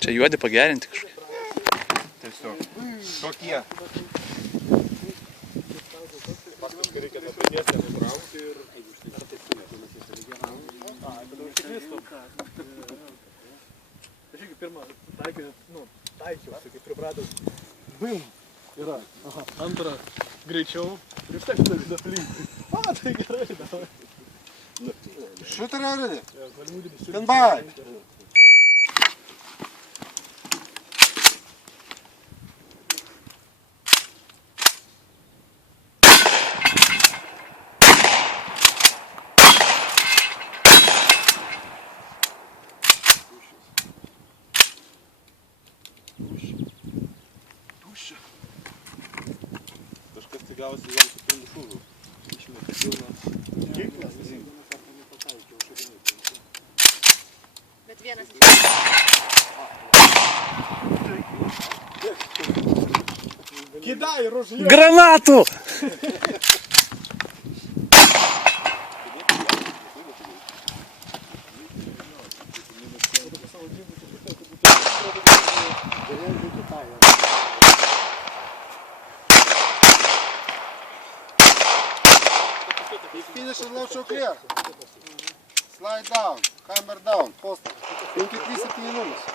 Čia juodi pagerinti kažkaip. Tiesiog. Tokie. Faktiškai reikia nepridėti, netraukti ir... Aš irgi pirmą taikiausi, kaip pripratęs. Bim! Yra. Aha. Antrą greičiau. Ir vis tiek taip aplinkui. Tai gerai, davai. Shooter already? Stand by! Kažkas tai gausi jam su pirmu šūviu. Išmėti pilną. Ginklas? Bet vienas iš... Kidai, ružlė! Granatų! Finish and load show clear. Slide down, hammer down, poster. 5370.